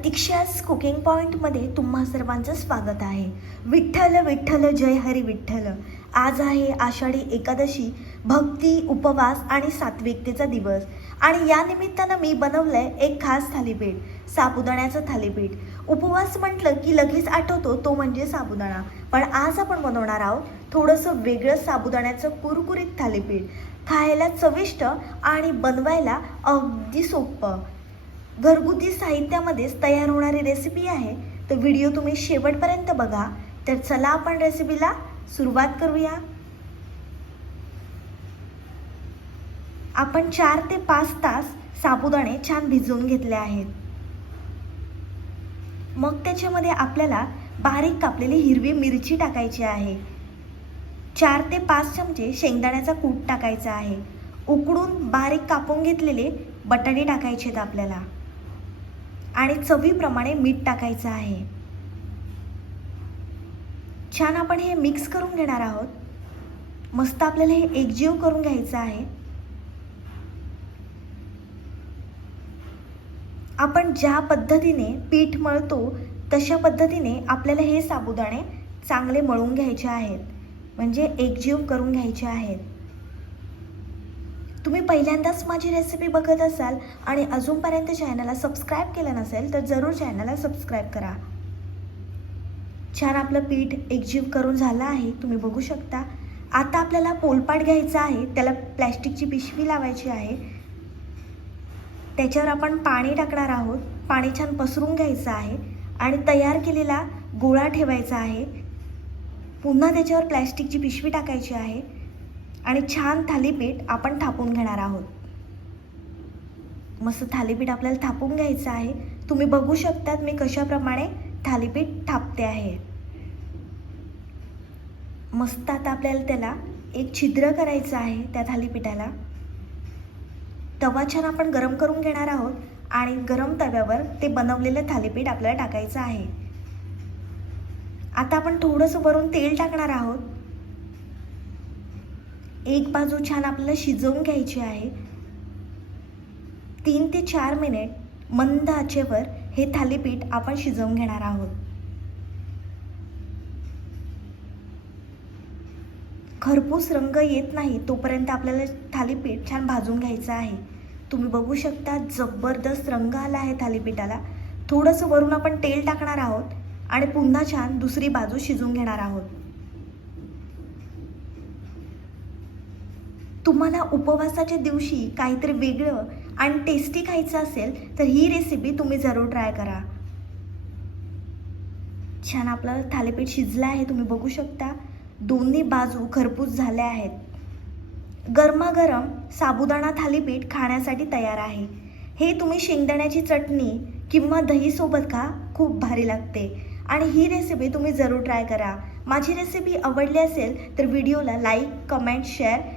प्रतीक्षास cooking पॉईंटमध्ये तुम्हा सर्वांचं स्वागत आहे. विठ्ठल विठ्ठल जय हरी विठ्ठल. आज आहे आषाढी एकादशी भक्ती उपवास आणि सात्विकतेचा दिवस. आणि या निमित्तानं मी बनवलंय एक खास थालीपीठ साबुदाण्याचं थालीपीठ. उपवास म्हटलं की लगेच आठवतो तो म्हणजे साबुदाणा. पण आज आपण बनवणार आहोत थोडंसं वेगळं साबुदाण्याचं कुरकुरीत थालीपीठ. खायला चविष्ट आणि बनवायला अगदी सोपं. घरगुती साहित्यामध्येच तयार होणारी रेसिपी आहे. तर व्हिडिओ तुम्ही शेवटपर्यंत बघा. तर चला आपण रेसिपीला सुरुवात करूया. आपण चार ते पाच तास साबुदाणे छान भिजवून घेतले आहेत. मग त्याच्यामध्ये आपल्याला बारीक कापलेली हिरवी मिरची टाकायची आहे. चार ते पाच चमचे शेंगदाण्याचा कूट टाकायचा आहे. उकडून बारीक कापून घेतलेले बटाटे टाकायचे आहेत आपल्याला. आणि चवीप्रमाणे मीठ टाकायचं आहे. छान आपण हे मिक्स करून घेणार आहोत. मस्त आपल्याला हे एकजीव करून घ्यायचं आहे. आपण ज्या पद्धतीने पीठ मळतो तशा पद्धतीने आपल्याला हे साबुदाणे चांगले मळून घ्यायचे आहेत. म्हणजे एकजीव करून घ्यायचे आहेत. तुम्ही पहिल्यांदाच माझी रेसिपी बघत असाल आणि अजूनपर्यंत चॅनलला सबस्क्राईब केलं नसेल तर जरूर चॅनलला सबस्क्राईब करा. छान आपलं पीठ एकजीव करून झालं आहे तुम्ही बघू शकता. आता आपल्याला पोलपाट घ्यायचा आहे त्याला प्लॅस्टिकची पिशवी लावायची आहे. त्याच्यावर आपण पाणी टाकणार आहोत पाणी छान पसरून घ्यायचं आहे आणि तयार केलेला गोळा ठेवायचा आहे. पुन्हा त्याच्यावर प्लॅस्टिकची पिशवी टाकायची आहे. आणि छान थालीपीठ आपण थापून घेणार आहोत. मस्त थालीपीठ आपल्याला थापून घ्यायचं आहे. तुम्ही बघू शकतात मी कशाप्रमाणे थालीपीठ थापते आहे. मस्त आता आपल्याला त्याला एक छिद्र करायचं आहे त्या थालीपीठाला. तवा छान आपण गरम करून घेणार आहोत आणि गरम तव्यावर ते बनवलेलं थालीपीठ आपल्याला टाकायचं आहे. आता आपण थोडंसं वरून तेल टाकणार आहोत. एक बाजू छान आपल्याला शिजवून घ्यायची आहे. तीन ते चार मिनिट मंद आचेवर हे थालीपीठ आपण शिजवून घेणार आहोत. खरपूस रंग येत नाही तोपर्यंत आपल्याला थालीपीठ छान भाजून घ्यायचं आहे. तुम्ही बघू शकता जबरदस्त रंग आला आहे थालीपीठाला. थोडंसं वरून आपण तेल टाकणार आहोत आणि पुन्हा छान दुसरी बाजू शिजवून घेणार आहोत. तुम्हाला उपवासाच्या दिवशी काहीतरी वेगळं आणि टेस्टी खायचं असेल तर ही रेसिपी तुम्ही जरूर ट्राय करा. छान आपलं थालीपीठ शिजलं आहे तुम्ही बघू शकता. दोन्ही बाजू खरपूस झाल्या आहेत. गरमागरम साबुदाणा थालीपीठ खाण्यासाठी तयार आहे. हे तुम्ही शेंगदाण्याची चटणी किंवा दहीसोबत खा खूप भारी लागते. आणि ही रेसिपी तुम्ही जरूर ट्राय करा. माझी रेसिपी आवडली असेल तर व्हिडिओला लाईक कमेंट शेअर